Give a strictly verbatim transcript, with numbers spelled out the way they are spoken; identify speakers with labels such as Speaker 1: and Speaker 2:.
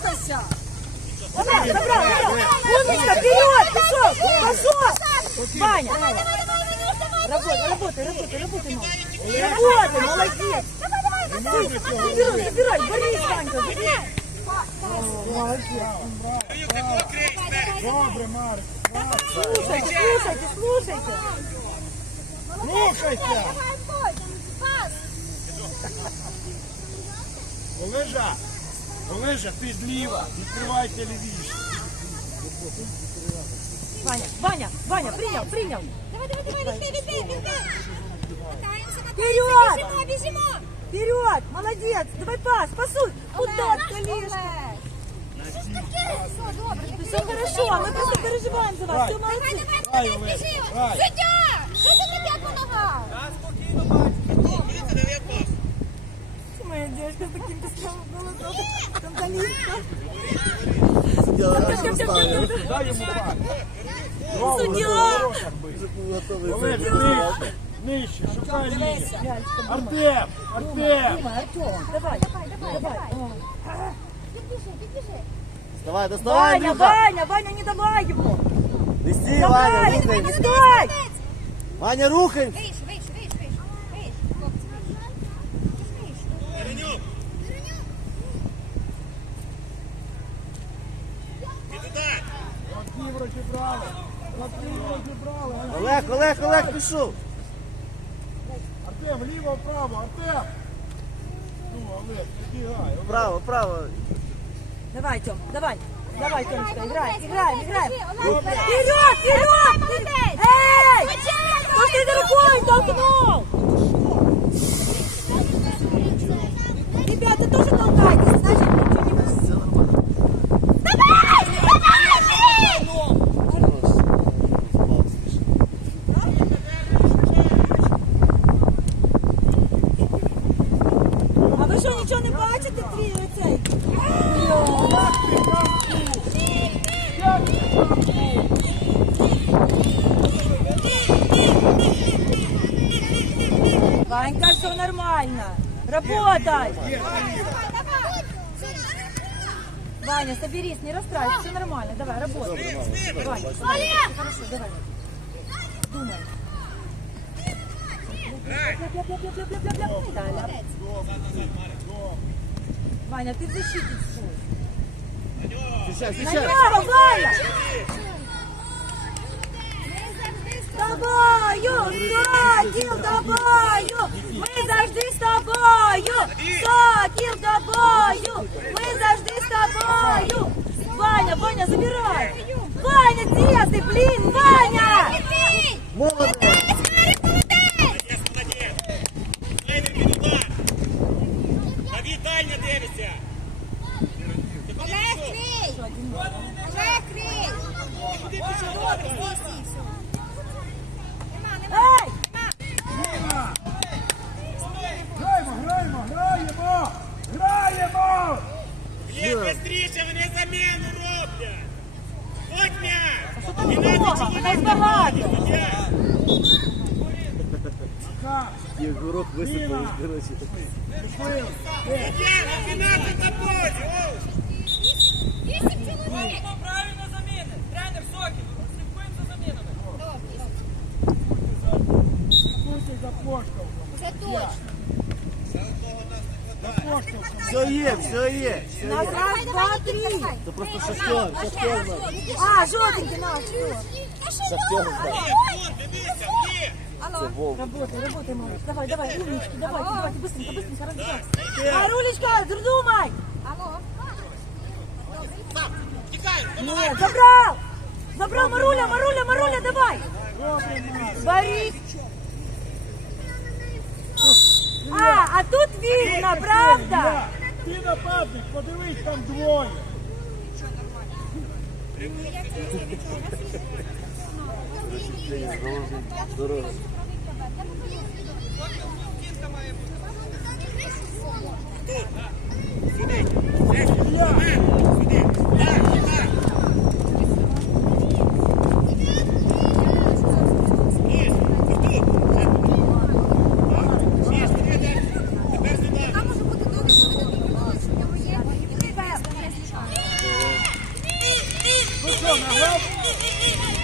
Speaker 1: Забрался! Забрал, забрал, забрал! Умничка, вперед! Пошел! Пошел! Ваня! Работай, работай, работай, работай, мама! Работай, молодец! Забирай, забирай, борись, Ванька, забирай! Молодец!
Speaker 2: Добре, Марк!
Speaker 1: Слушайте, слушайте, слушайте!
Speaker 2: Слухайся! Олежа! Олежа, ти зліва! Відкривайте лівіше!
Speaker 1: Ваня, Ваня, Ваня, принял, принял!
Speaker 3: Давай, давай, давай, відбей, відбей, відбей!
Speaker 1: Вперед!
Speaker 3: Біжимо, біжимо!
Speaker 1: Вперед! Молодец! Давай пас, пасуй! Куда ты лезешь?
Speaker 3: Все, добре,
Speaker 1: Все хорошо, мы просто переживаем за вас. Все
Speaker 3: Давай,
Speaker 1: молодцы.
Speaker 3: давай, давай, біжимо! Суддя! Що за тебе по ногам?
Speaker 1: Моя девушка с таким песком голосом. Скандалистка.
Speaker 2: Дай йому пас!
Speaker 1: Судья!
Speaker 2: Олеж, нижче! Нижче, шукай лінію! Артем! Артем!
Speaker 1: Дима, Артем, давай, давай, давай.
Speaker 3: Підбіжи, підбіжи!
Speaker 4: Доставай, доставай,
Speaker 1: Ваня,
Speaker 4: Андрюха!
Speaker 1: Ваня, Ваня, не давай ему.
Speaker 4: Неси, Ваня,
Speaker 1: Давай,
Speaker 4: рухай!
Speaker 1: не стой!
Speaker 4: Ваня, рухай!
Speaker 3: Вийш, вийш, вийш, вийш, вийш, хлопці, вийш.
Speaker 5: Веренюк! Підудай!
Speaker 2: Матвій розібрали! Матвій розібрали!
Speaker 4: Олег, Олег, Олег, пішов!
Speaker 2: Артем, ліво, вправо! Артем! Ну, Олег, не бігай!
Speaker 4: Право, право!
Speaker 1: Давай, Тём, давай. Давай, Тёмочка, играем, играем, играем.
Speaker 3: Олег,
Speaker 1: Вперед, вперед!
Speaker 3: молодець!
Speaker 1: Эй! Что ж ты за рукой толкнул? Ребята, тоже толкайтесь, значит, ничего не будет.
Speaker 3: Давай! Давай!
Speaker 1: А ви що, нічого не бачите, твій оцей? Ванька, все нормально. Работай. Ваня, соберись, не расстраивайся, все нормально. Давай, работай. Ваня, хорошо, давай. Думай. Ваня, ты в защите стой.
Speaker 4: Сейчас, сейчас!
Speaker 1: Налево, Ваня! Тобою, Сокіл, тобою! Ми завжди з тобою! Сокіл, тобою! Ми завжди з тобою! Ваня, Ваня, забирай! Ваня, где ты, блин, Ваня!
Speaker 4: Молодець!
Speaker 5: Молодець, молодець! Лейдер під удар! Давід дальня дивиться!
Speaker 3: Олег, крий! Олег, крий!
Speaker 5: Куди
Speaker 3: Добре,
Speaker 5: пішов?
Speaker 3: стій, стій, все. Нема, нема,
Speaker 1: Ей!
Speaker 3: нема.
Speaker 2: Граємо, граємо, граємо! Граємо!
Speaker 5: Глеб, быстріше, вони заміну роблять! Ходь м'яч!
Speaker 1: Що там такого? У нас багато!
Speaker 2: Ка,
Speaker 4: Як урок висипав, коротше.
Speaker 2: пішли!
Speaker 5: Суддя, фінансовий на поді! Оу!
Speaker 3: Вісім чоловік!
Speaker 6: Правильно заміни. Тренер Сокіл, слідкуємо за замінами.
Speaker 2: Слухай, запошкав!
Speaker 3: Це точно.
Speaker 2: Запошкав!
Speaker 4: Все є, все є, все
Speaker 1: Нас
Speaker 4: є.
Speaker 1: раз, два, три!
Speaker 4: Це просто шахтер, шахтер знав.
Speaker 1: А, желтенький наш, все.
Speaker 4: Шахтер знав.
Speaker 5: Глеб, вон, дивися, Глеб!
Speaker 4: Це Вов.
Speaker 1: Работай, работай, малыш. Давай, давай, умнички, давай, давайте, быстренько, быстренько, разбирайся. А, Рулечка, думай!
Speaker 3: Алло.
Speaker 5: Сам, втікай!
Speaker 1: Нет, забрал! Забрал Маруля, Маруля, Маруля, давай! Борис! А, а тут видно, правда?
Speaker 2: Ти нападник, подивись, там двоє!
Speaker 4: Здорово.
Speaker 5: Сюди! Сюди! Сюди! Так, так! Ніс, тут! Ніс, тепер далі! Тепер сюди!
Speaker 3: Там може бути добре, що ви не
Speaker 2: награв.